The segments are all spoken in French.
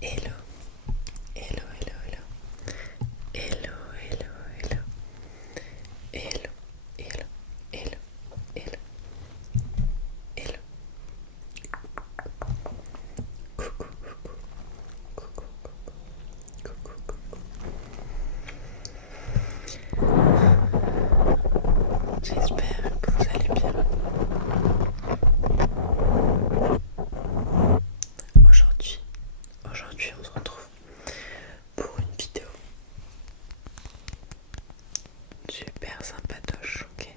Hello, hello, hello, hello, hello, hello, hello, hello, hello, hello, hello, hello. Coucou, coucou, coucou, coucou, coucou. J'espère que vous allez bien. Aujourd'hui, on se retrouve pour une vidéo super sympatoche, ok?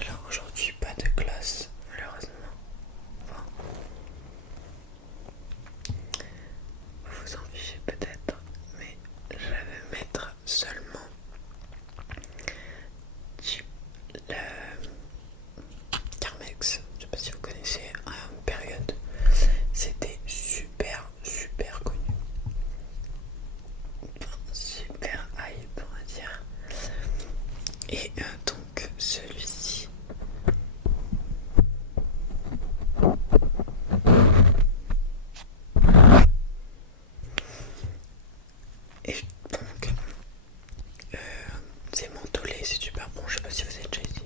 Alors aujourd'hui, pas de classe, malheureusement. Enfin, vous vous en fichez peut-être, mais je vais mettre seulement le Carmex. Je sais pas si vous connaissez, à une période, c'était super super connu. Enfin, super hype, on va dire. Et donc celui-ci, et donc c'est mentholé, c'est super bon. Je sais pas si vous êtes déjà ici.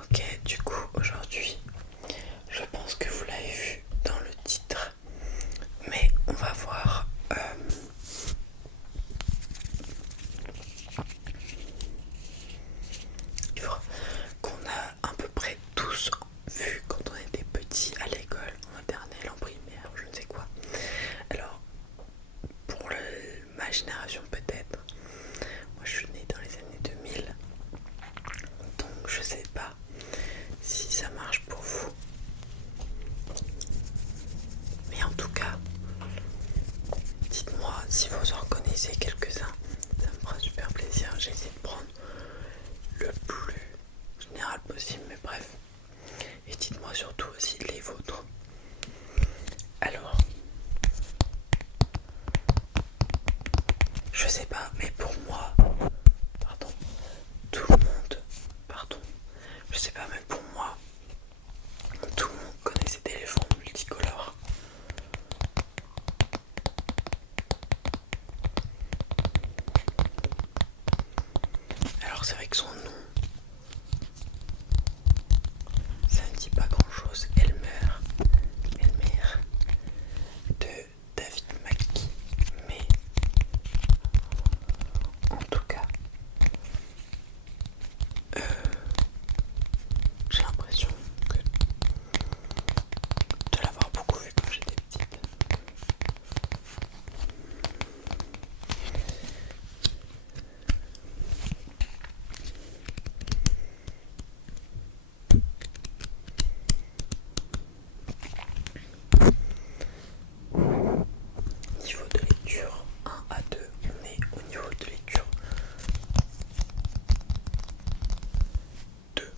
Ok, du coup aujourd'hui, je pense que vous l'avez vu dans le titre, mais on va voir livre qu'on a à peu près tous vu quand on était petits à l'école, en maternelle, en primaire, je ne sais quoi. Alors, pour ma génération peut-être, moi je suis née dans les années 2000, donc je sais pas si ça marche pour vous. Mais en tout cas, dites-moi si vous en reconnaissez quelques-uns, ça me fera super plaisir. J'essaie de prendre le plus général possible, mais bref. Et dites-moi surtout aussi les vôtres. Alors, je sais pas, mais pour moi, pardon, tout le monde, pardon, je sais pas, mais pour moi, tout le monde connaît ces téléphones multicolores. Alors c'est vrai que son nom, ça ne dit pas grand chose. Elmer de David McKee, mais en tout cas, j'ai l'impression de l'avoir beaucoup vu quand j'étais petite. Niveau de lecture 1 à 2, on est au niveau de lecture 2.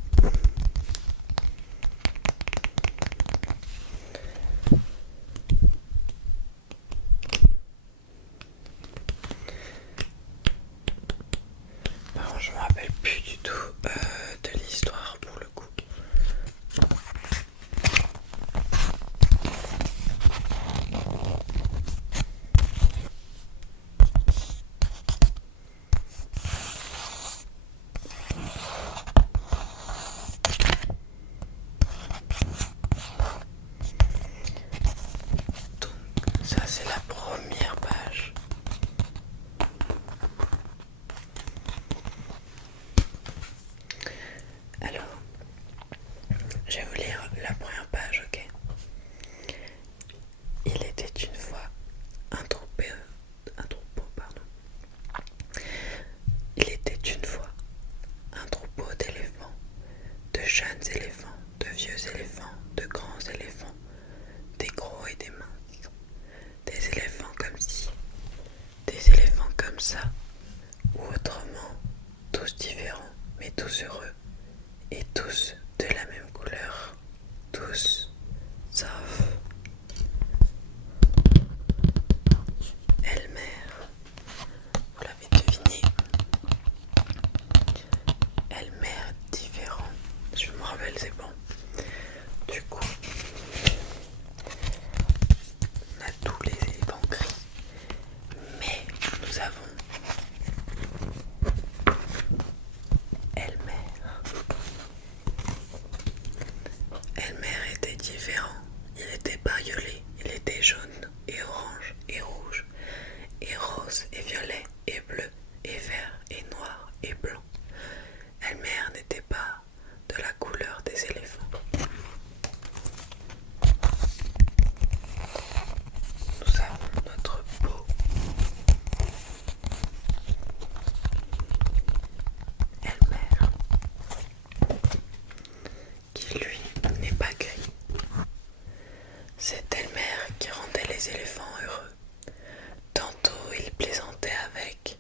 Par contre, je me rappelle plus du tout de l'histoire pour le coup. Donc ça c'est la première page. comme ça, ou autrement, tous différents, mais tous heureux, et tous de la même couleur, tous, sauf Elmer. Vous l'avez deviné, Elmer différent. Je me rappelle, c'est bon. Du coup, on a tous les éléphants gris, mais nous avons Elmer. Elmer était différent. Il était bariolé, il était jaune et orange et rouge et rose et violet et bleu et vert et noir et blanc. Elmer n'était pas de la couleur des éléphants. Nous avons notre beau Elmer, qui lui n'est pas gris. C'est Elmer qui rendait les éléphants heureux. Tantôt il plaisantait avec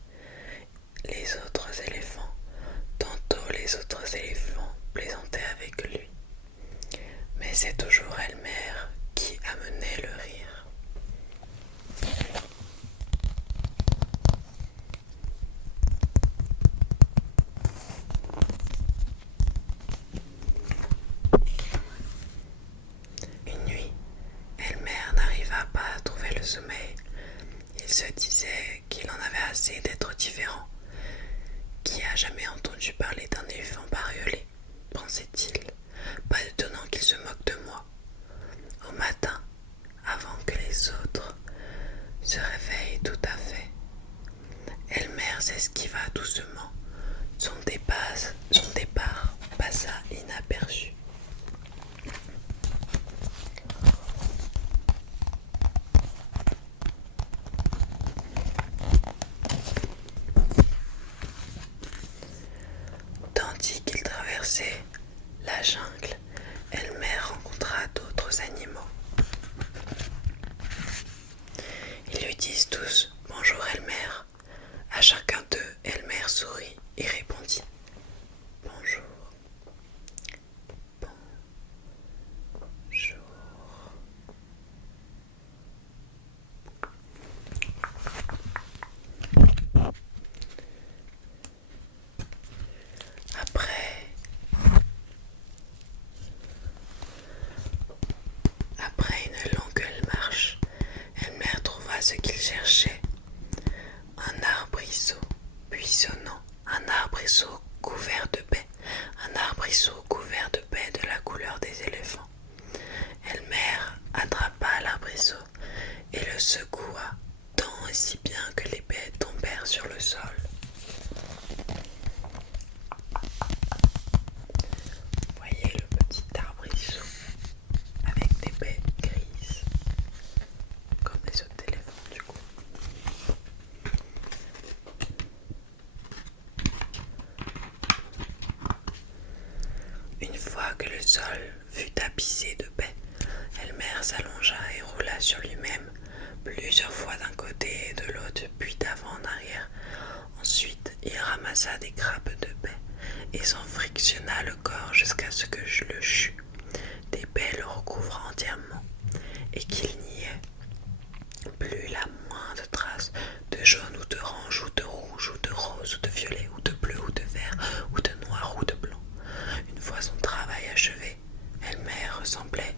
les autres éléphants, tantôt les autres éléphants plaisantaient avec lui. Mais c'est toujours Elmer qui amenait le rire. Une nuit, Elmer n'arriva pas à trouver le sommeil. Il se disait qu'il en avait assez d'être différent. Qui a jamais entendu parler d'un éléphant bariolé, pensait-il. Pas étonnant qu'il se moque de moi. Au matin, avant que les autres se réveillent tout à fait, Elmer s'esquiva doucement. Son départ passa inaperçu. Tandis qu'il traversait la jungle, Elmer rencontra d'autres animaux. Ils lui disent tous « Bonjour Elmer ». À chacun d'eux, Elmer sourit et répondit « Bonjour, bonjour ». Après une longue marche, Elmer trouva ce qu'il cherchait. Un arbrisseau buissonnant, un arbrisseau couvert de baies, un arbrisseau couvert de baies de la couleur des éléphants. Elmer attrapa l'arbrisseau et le secoua tant et si bien que les baies tombèrent sur le sol. Voyez le petit arbrisseau avec des baies grises, comme les autres éléphants du coup. Une fois que le sol fut tapissé de baies, Elmer s'allongea et roula sur lui-même plusieurs fois d'un côté et de l'autre, puis d'avant en arrière. Ensuite, il ramassa des grappes de baies et s'en frictionna le corps jusqu'à ce que je le chus. Des baies le recouvrant entièrement et qu'il n'y ait plus la moindre trace de jaune ou de orange ou de rouge ou de rose ou de violet ou de bleu ou de vert ou de noir ou de blanc. Une fois son travail achevé, Elmer ressemblait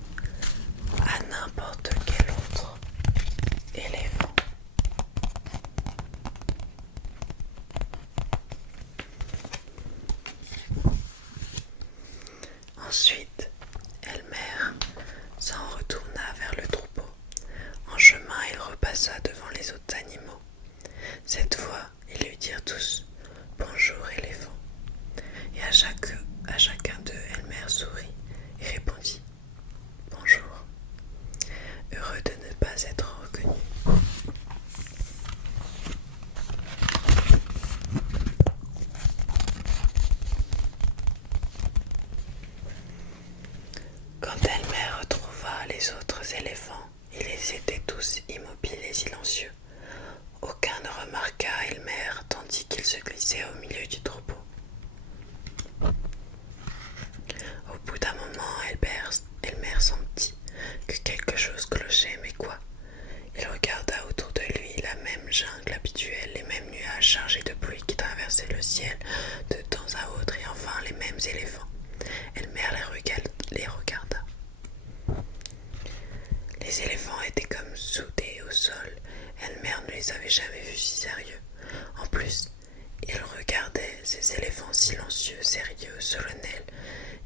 à n'importe quel autre éléphant. Ensuite, Elmer s'en retourna vers le troupeau. En chemin, il repassa devant les autres animaux. Cette fois, ils lui dirent tous « Bonjour, éléphant ». Et à chacun d'eux, Elmer sourit et répondit « Bonjour », heureux de ne pas être reconnu. Quand Elmer retrouva les autres éléphants, ils étaient tous immobiles et silencieux. Aucun ne remarqua Elmer s'assisait au milieu du troupeau. Au bout d'un moment, Elmer sentit que quelque chose clochait, mais quoi? Il regarda autour de lui la même jungle habituelle, les mêmes nuages chargés de pluie qui traversaient le ciel de temps à autre, et enfin les mêmes éléphants. Elmer les regarda. Les éléphants étaient comme soudés au sol. Elmer ne les avait jamais vus si sérieux. En plus, il regardait ces éléphants silencieux, sérieux, solennels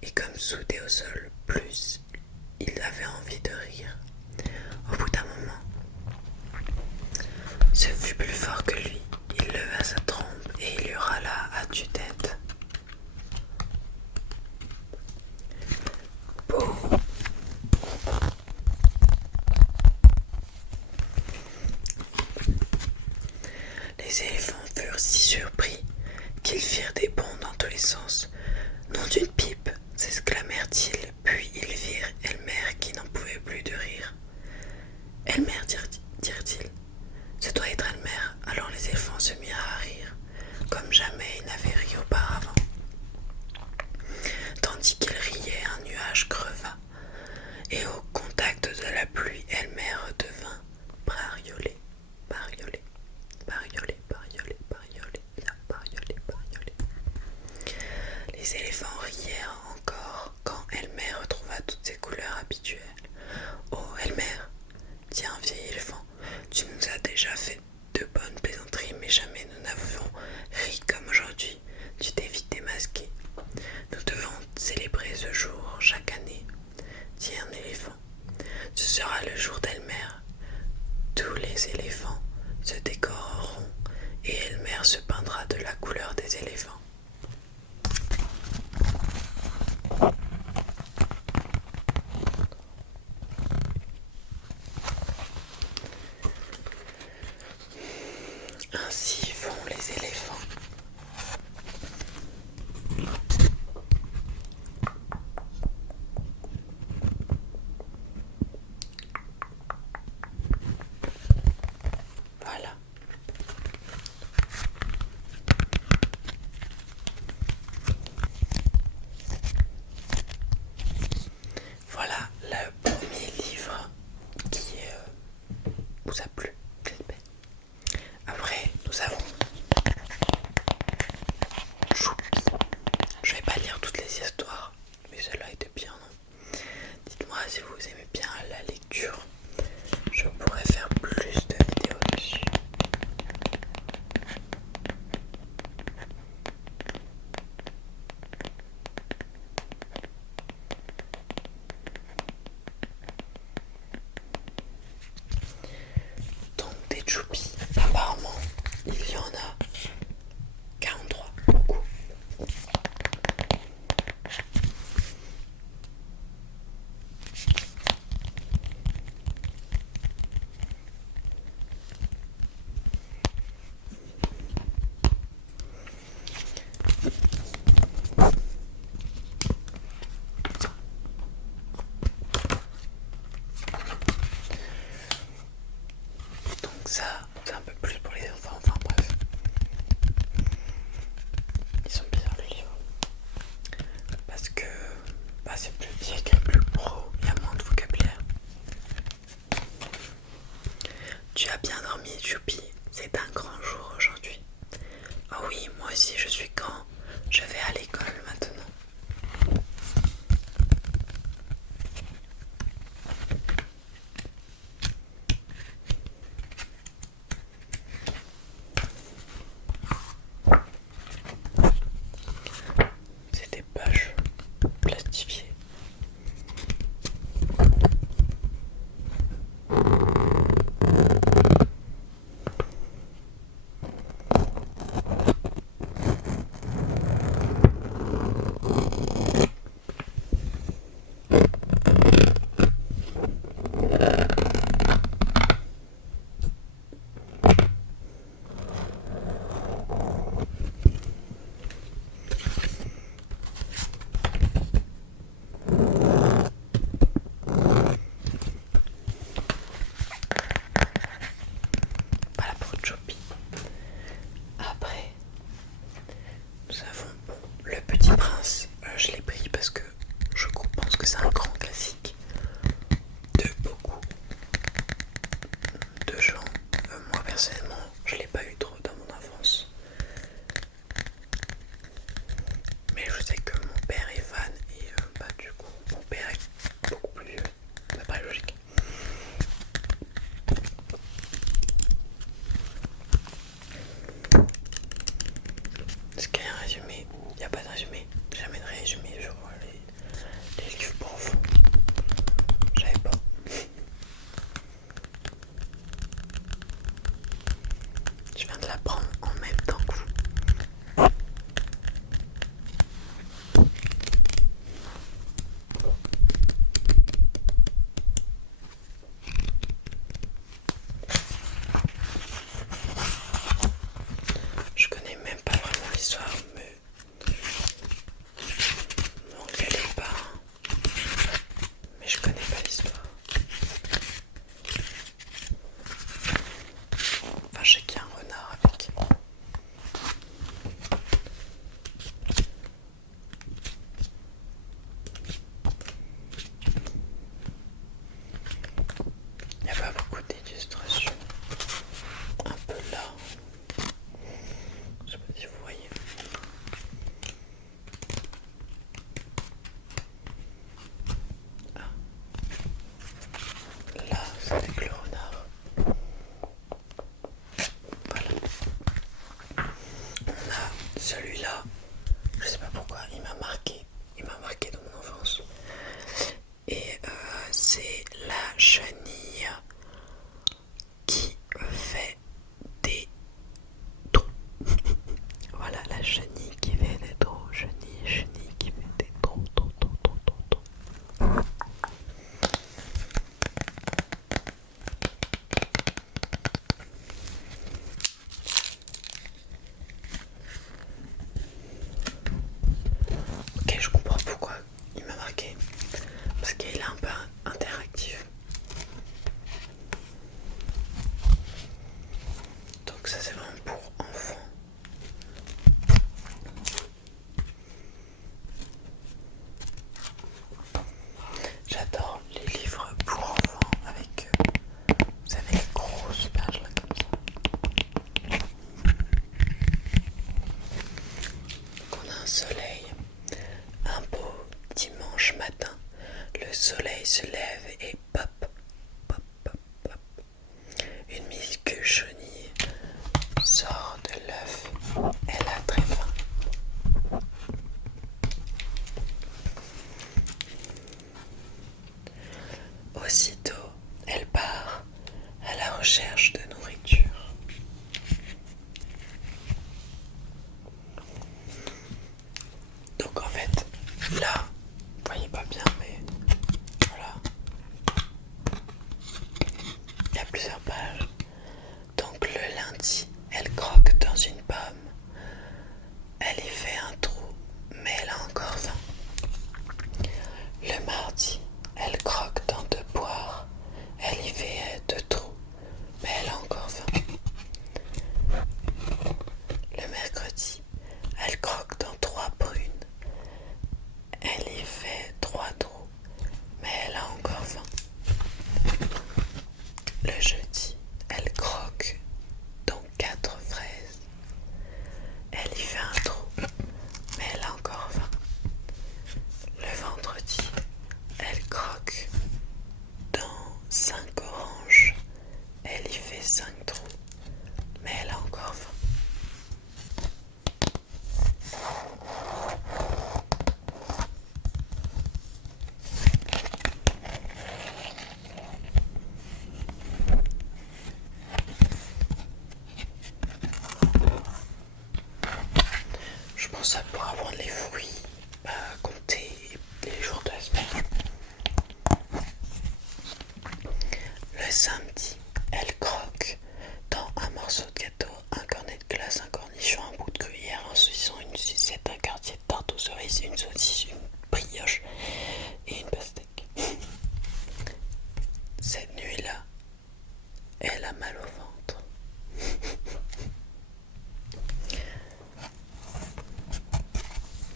et comme soudés au sol. Plus, il avait envie de rire. Au bout d'un moment, ce fut plus fort que lui. Il leva sa trompe et il hurla à tue-tête. Bouh! Les éléphants furent si surpris qu'ils firent des bonds dans tous les sens. « Nom d'une pipe !» s'exclamèrent-ils, puis ils virent Elmer qui n'en pouvait plus de rire. « Elmer, dirent-ils, ce doit être Elmer. » Alors les éléphants se mirent à rire, comme jamais ils n'avaient ri auparavant. Tandis qu'ils riaient, un nuage creva, et au contact de la pluie, Elmer redevint bariolé, bariolé, bariolé, bariolé, bariolé, bariolé, bariolé. Les éléphants rièrent encore quand Elmer retrouva toutes ses couleurs habituelles. « Oh, Elmer, dit un vieil éléphant, tu nous as déjà fait de bonnes plaisanteries, mais jamais nous n'avons ri comme aujourd'hui. Tu t'es vite démasqué. Nous devons célébrer ce jour chaque année, dit un éléphant. Ce sera le jour d'Elmer. Tous les éléphants se décoreront et Elmer se peindra de la couleur des éléphants. pas de résumé. Jamais de résumé sur les livres pour enfants. J'avais pas. Je viens de l'apprendre en même temps que vous. Je connais même pas vraiment l'histoire, mais m'engueulez pas, hein. Mais je connais pas l'histoire. Enfin, je sais qu'il y a un renard avec. Il n'y a pas beaucoup d'illustrations. Un peu là. Je sais pas si vous voyez. Ah. Là, c'est avec le renard. Voilà. On a celui-là. Je sais pas pourquoi, il m'a marqué. Il m'a marqué dans mon enfance. Et c'est la chenille qui fait des trous. Voilà, la chenille qui fait des trous. Chenille qui fait des trous. Ok, je comprends pourquoi il m'a marqué. Parce qu'il est un peu interactif. Donc ça c'est vraiment pour enfants. J'adore les livres pour enfants avec, vous savez, les grosses pages là comme ça. Donc on a un soleil, un beau dimanche matin. Le soleil se lève et pop, pop, pop, pop. Une minuscule chenille sort de l'œuf. Elle a très faim. Aussitôt, elle part à la recherche de nourriture. Donc en fait, là, vous voyez pas bien, mais voilà. Il y a plusieurs pages. Donc le lundi, elle croque dans une pomme. Elle y fait un trou, mais elle a encore faim. Le mardi, elle croque dans 2 poires. Elle y fait 2 trous, mais elle a encore faim. Le mercredi, elle croque dans 3 prunes. Elle y fait 3 trous, mais elle a encore faim. Le jeudi, elle croque dans 4 fraises. Elle y fait un trou, mais elle a encore faim. Le vendredi, elle croque dans 5 oranges. Elle y fait 5 trous, mais elle a encore faim. Je pense que ça pour avoir les fruits, compter les jours de la semaine. Le samedi, elle croque dans un morceau de gâteau, un cornet de glace, un cornichon, un bout de gruyère, un saucisson, une sucette, un quartier de tarte aux cerises, une saucisse, une brioche et une pastèque. Cette nuit-là, elle a mal au ventre.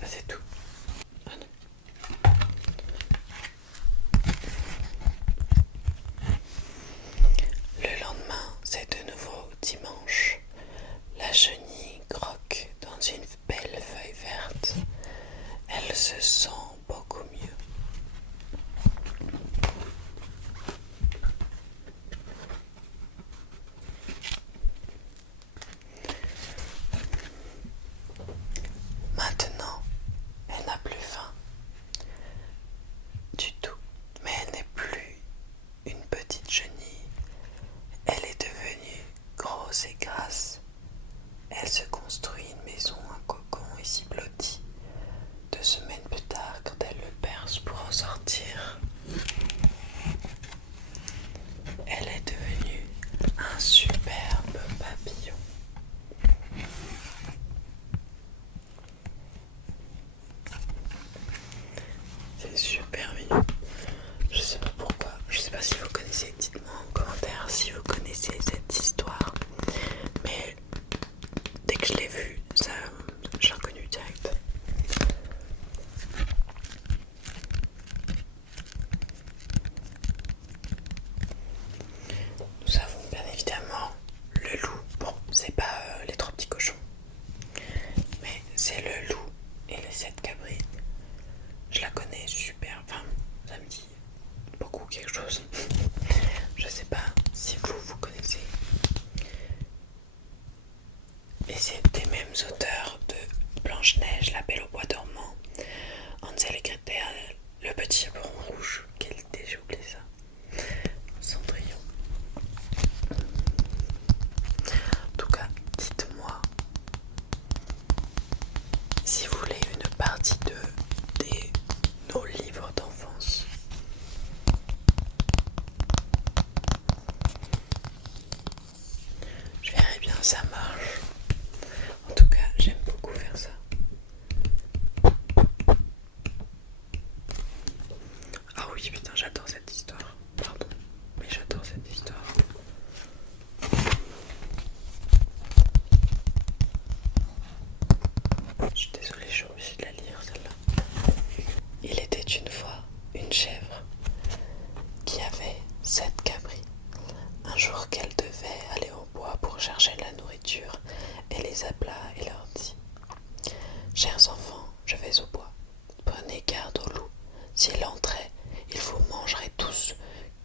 C'est tout. Elle se construit une maison, un cocon et s'y blottit. 2 semaines plus tard, quand elle le perce pour en sortir, elle est devenue un superbe papillon. C'est super mignon. Je sais pas pourquoi, je sais pas si vous connaissez, dites-moi en commentaire si vous connaissez cette histoire. Mais dès que je l'ai vue, ça, je l'ai reconnu direct. Nous avons bien évidemment le loup. Bon, c'est pas les 3 petits cochons, mais c'est le loup et les 7 cabris. Je la connais super, enfin, ça me dit beaucoup quelque chose. Je sais pas si vous connaissez. Et c'est des mêmes auteurs de Blanche-Neige, La Belle au Bois dormant, Hansel et Gretel, Le Petit Chaperon Rouge, quelle idée, j'ai oublié ça, Cendrillon. En tout cas, dites-moi si vous voulez une partie de nos livres d'enfance. Je verrai bien, ça marche. En tout cas, j'aime beaucoup faire ça. Ah oui, putain, j'adore cette histoire. Pardon, mais j'adore cette histoire. Je suis désolée, je suis obligée de la lire celle-là. Il était une fois une chèvre qui avait 7 cabris. Un jour qu'elle devait aller au bois pour chercher de la nourriture, elle les appela et leur dit: Chers enfants, je vais au bois. Prenez garde au loup. S'il entrait, il vous mangerait tous,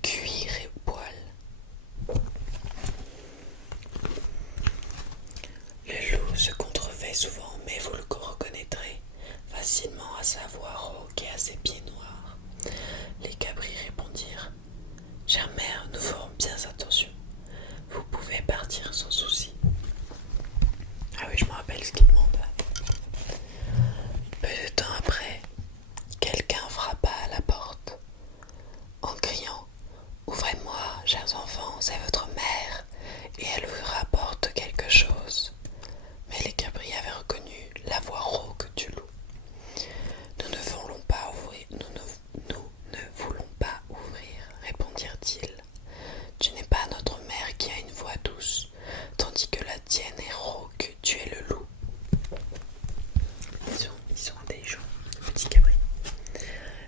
cuir et poil. Le loup se contrefait souvent, mais vous le reconnaîtrez facilement à sa voix rauque et à ses pieds noirs. Les cabris répondirent: Chère mère, nous ferons bien attention. Vous pouvez partir sans souci. Ah oui, je me rappelle ce qu'il demande. Peu de temps après, quelqu'un frappa à la porte en criant: Ouvrez-moi, chers enfants, c'est votre mère, et elle vous rapporte quelque chose. Mais les cabris avaient reconnu la voix rauque du loup. Nous ne voulons pas ouvrir, nous ne voulons pas ouvrir, répondirent-ils. Tu n'es pas notre mère qui a une voix douce, tandis que la tienne est rauque, tu es le loup. Ils sont intelligents, les petits cabris.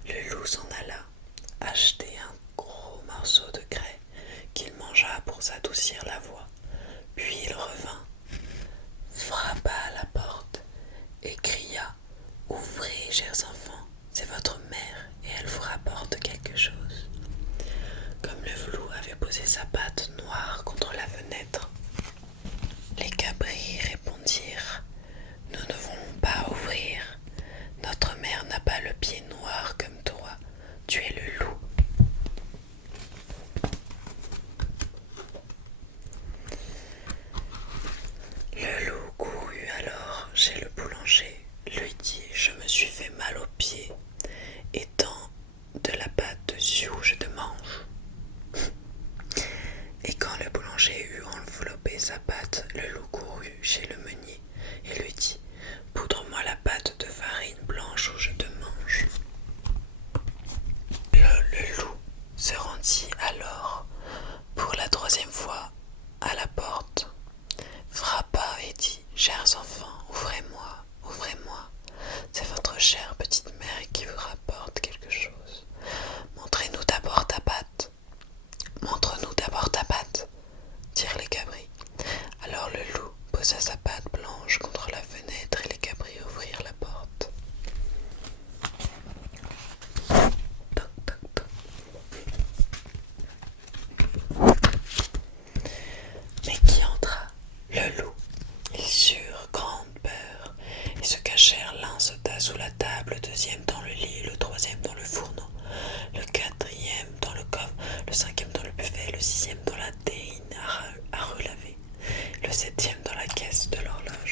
Le loup s'en alla acheter un gros morceau de craie qu'il mangea pour s'adoucir la voix. Puis il revint, frappa à la porte et cria: Ouvrez, chers enfants, c'est votre mère et elle vous rapporte quelque chose. Comme le loup avait posé sa patte noire contre la fenêtre, les cabris répondirent: Nous ne voulons pas ouvrir. Notre mère n'a pas le pied noir comme toi. Tu es le loup. Le loup courut alors chez le boulanger, lui dit: Je me suis fait mal aux pieds, étant de la pâte dessus où je te mange. Et quand le boulanger eut enveloppé sa pâte, le loup courut chez le meunier et lui dit: Poudre-moi la pâte de farine blanche où je te mange. Le loup se rendit alors pour la 3e fois à la porte, frappa et dit: Chers enfants, ouvrez-moi, ouvrez-moi. C'est votre chère petite mère qui vous rapporte quelque chose. Montrez-nous d'abord ta patte. Montre-nous d'abord ta patte, dirent les cabris. Alors le loup posa sa patte blanche contre la fenêtre et les cabris ouvrirent la porte. Toc, toc, toc. Mais qui entra? Le loup. Ils eurent grande peur et se cachèrent. L'un sauta sous la table, le 2e dans le lit, le 3e dans le fourneau, le 4e dans le coffre, le 5e dans le buffet, le 6e dans la terrine à relaver, le 7e dans la caisse de l'horloge.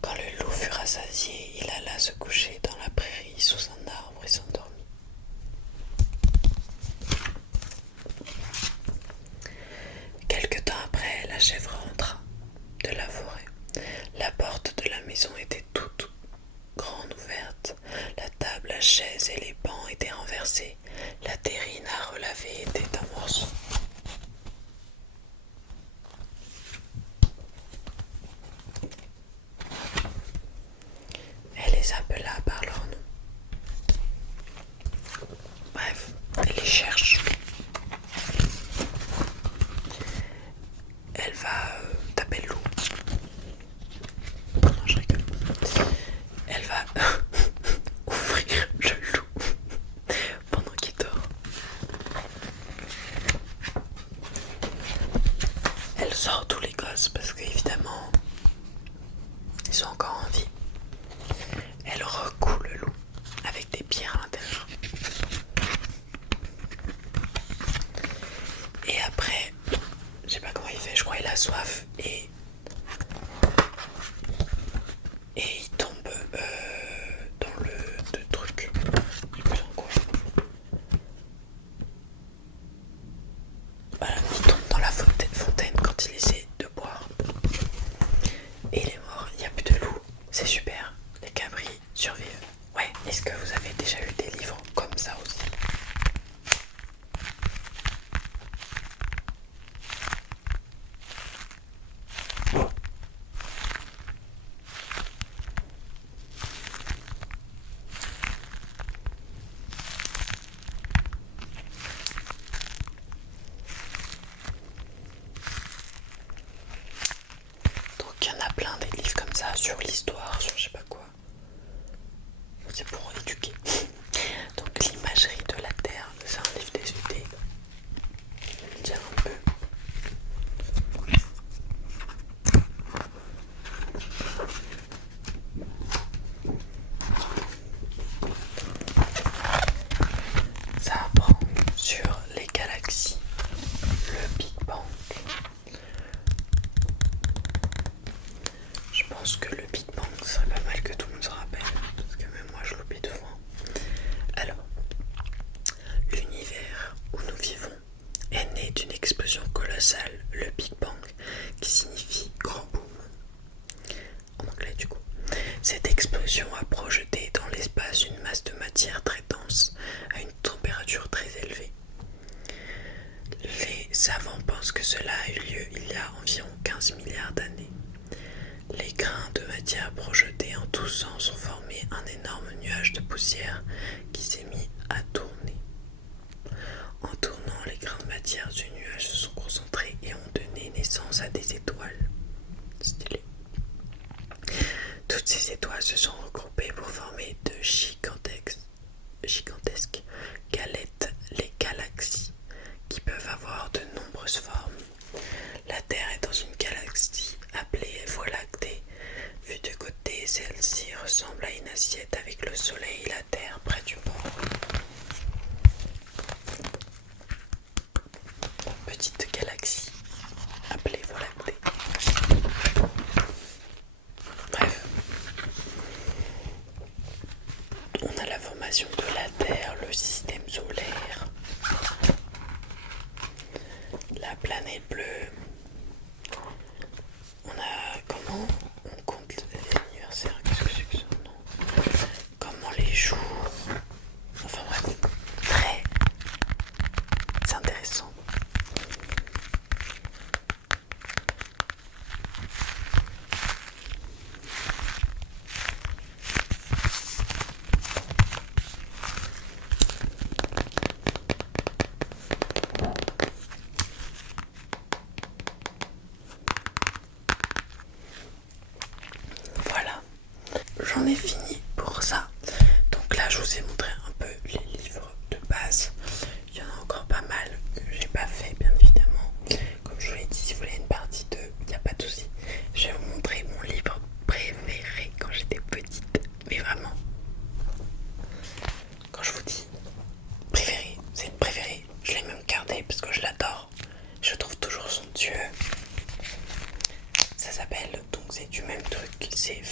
Quand le loup fut rassasié, il alla se coucher dans la prairie sous un arbre et s'endormit. Quelque temps après, la chèvre rentra de la forêt. La porte de la maison était toute grande ouverte. La table, la chaise et les bancs étaient renversés. La terrine à relaver était en morceaux. Elle les appela par leur nom. Bref, elle les cherche. Elle va taper le loup. Non, je rigole. Elle va ouvrir le loup pendant qu'il dort. Elle sort tous les gosses parce qu'évidemment, ils sont encore en vie. Elle recoue le loup avec des pierres à l'intérieur. Et après, je sais pas comment il fait, je crois qu'il a soif et il tombe dans le truc. Je sais plus en quoi. Voilà, il tombe dans la fontaine quand il essaie de boire. Et il est mort, il n'y a plus de loup. C'est super, les cabris survivent. Ouais, est-ce que vous avez déjà eu des livres comme ça aussi? Donc il y en a plein des livres comme ça sur l'histoire, sur je sais pas quoi. C'est pour éduquer. Donc l'imagerie de la Terre, c'est un livre d'SVT. Je vais le dire un peu. Ça apprend sur les galaxies, le Big Bang. Je pense que le Big Bang serait pas mal que tout le monde se rappelle, parce que même moi je l'oublie de fois. Alors, l'univers où nous vivons est né d'une explosion colossale, le Big Bang, qui signifie grand boom, en anglais du coup. Cette explosion a projeté dans l'espace une masse de matière très dense à une température très élevée. Les savants pensent que cela a eu lieu il y a environ 15 milliards d'années. Les grains de matière projetés en tous sens ont formé un énorme nuage de poussière qui s'est mis à tourner. En tournant, les grains de matière du nuage se sont concentrés et ont donné naissance à des étoiles. Stylé. Toutes ces étoiles se sont regroupées pour former de gigantesques galettes, les galaxies, qui peuvent avoir de nombreuses formes. La Terre est dans une galaxie appelée Voie lactée. Vue de côté, celle-ci ressemble à une assiette avec le Soleil et la Terre près du bord. Petite galaxie appelée Voie lactée. Bref, on a la formation de la Terre, le système solaire, la planète bleue. On a comment on compte les anniversaires, qu'est-ce que c'est que ça? Non. Comment les jours. Enfin bref, c'est intéressant. Voilà, j'en ai fini pour ça. Donc là, je vous ai montré un peu les livres de base. Il y en a encore pas mal que j'ai pas fait, bien évidemment. Comme je vous l'ai dit, si vous voulez une partie 2, il n'y a pas de souci. Je vais vous montrer mon livre préféré quand j'étais petite. Mais vraiment, quand je vous dis préféré, c'est le préféré. Je l'ai même gardé parce que je l'adore. Je trouve toujours somptueux. Ça s'appelle, donc c'est du même truc, c'est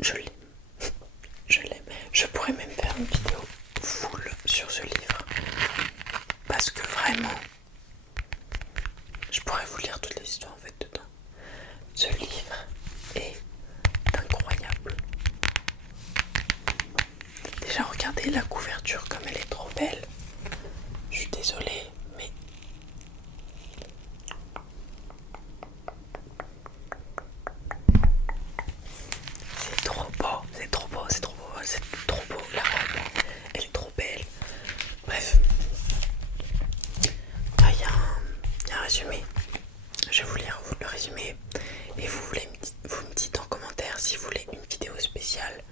Je l'aime. Je l'aime. Je pourrais même faire une vidéo full sur ce livre. Parce que vraiment, je pourrais vous lire toute l'histoire en fait dedans. Ce livre est incroyable. Déjà regardez la couverture comme elle est trop belle. Je suis désolée mais c'est trop beau, c'est trop beau, c'est trop beau, c'est trop beau. La robe, elle est trop belle. Bref, ah, il y a un résumé. Je vais vous lire le résumé et vous me dites en commentaire si vous voulez une vidéo spéciale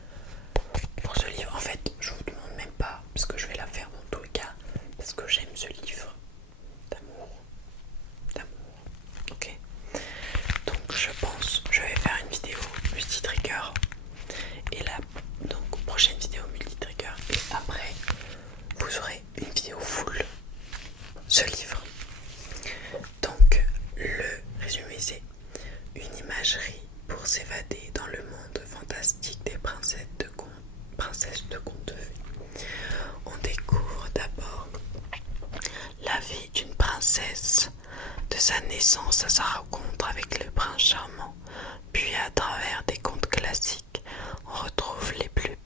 pour ce livre. En fait, je vous demande même pas parce que je vais la faire dans tous les cas parce que j'aime ce livre d'amour, ok. Donc je pense que je vais faire une vidéo multi-trigger et la prochaine vidéo multi-trigger et après vous aurez une vidéo full ce livre. Donc le résumé c'est une imagerie pour s'évader dans le monde fantastique des princesses de contes de fées. On découvre d'abord la vie d'une princesse, de sa naissance à sa rencontre avec le prince charmant, puis à travers des contes classiques, on retrouve les plus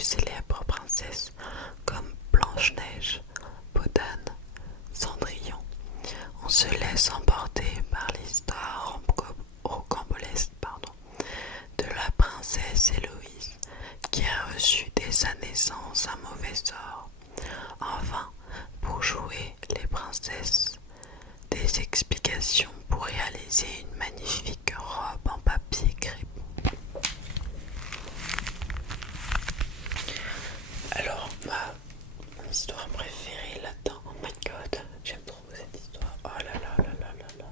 célèbres princesses comme Blanche-Neige, Podane, Cendrillon. On se laisse emporter par l'histoire rocambolesque de la princesse Héloïse qui a reçu dès sa naissance un mauvais sort. Enfin, pour jouer les princesses, des explications pour réaliser une magnifique robe en papier crêpe. Alors, mon histoire préférée là-dedans, oh my god, j'aime trop cette histoire. Oh là là là là là là.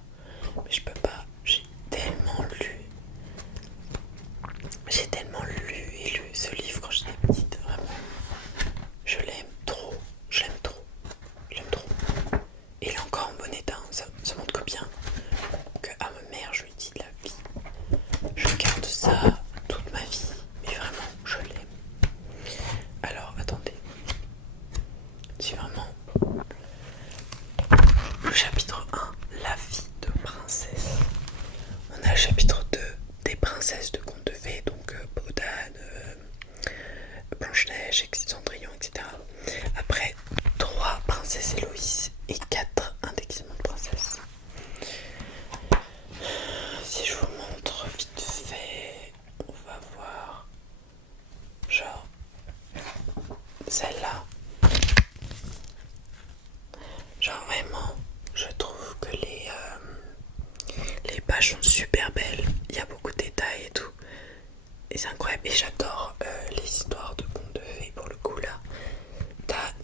Mais je peux pas, j'ai tellement lu et lu ce livre quand j'étais petite, vraiment. Je l'aime trop, je l'aime trop, je l'aime trop. Et il est encore en bon état, ça montre que bien que à ma mère je lui dis de la vie. Je garde ça toute ma vie, mais vraiment je l'aime. Alors attendez, c'est vraiment le chapitre 1, la vie de princesse. On a le chapitre 2, des princesses de contes de fées, donc Podane, Blanche-Neige, Cendrillon, etc. Après, 3 princesses Héloïse et 4 un déguisement de princesse. Si je vous montre vite fait, on va voir genre celle-là. Genre vraiment, je trouve que les pages sont super belles. Il y a beaucoup de détails et tout. Et c'est incroyable. Et j'adore les histoires de contes de fées pour le coup là.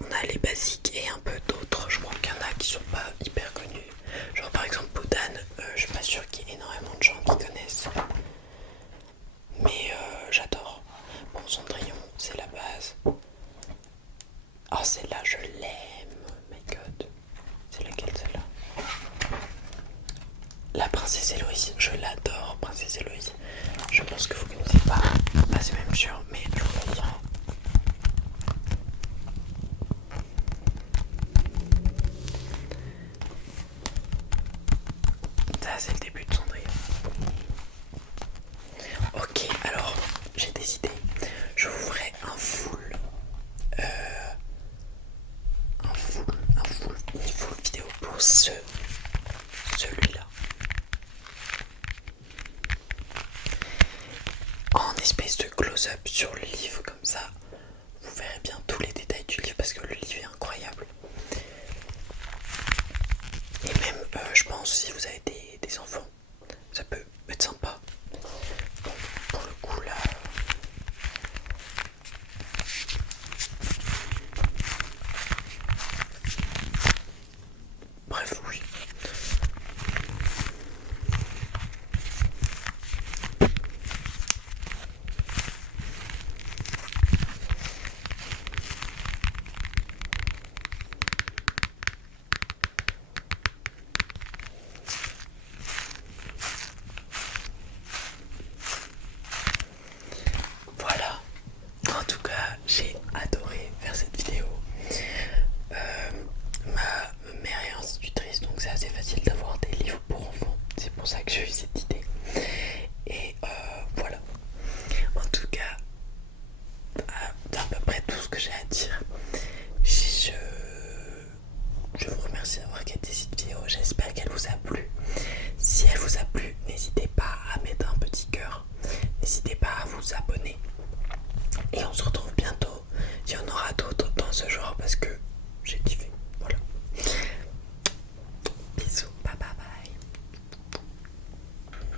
On a les basiques et un peu d'autres. Je crois qu'il y en a qui sont pas hyper connus. Genre par exemple Podane, je suis pas sûre qu'il y ait énormément de gens qui connaissent. Mais j'adore. Bon, Cendrillon, c'est la base. Oh, celle-là, je l'aime. Oh my god. C'est laquelle celle-là? La princesse Héloïse, je l'adore, princesse Héloïse. Je pense que vous connaissez pas. Pas c'est même sûr, mais je vous la dirai. Ça, c'est le début de Cendrillon. Ok, alors, j'ai décidé. Je vous ferai une full vidéo pour celui-là. En espèce de close-up sur le livre, comme ça, vous verrez bien tous les détails du livre parce que le livre est incroyable. Et même, je pense, si vous avez des enfants, ça peut être sympa. Bon, pour le coup, là. Bref, oui. vous abonner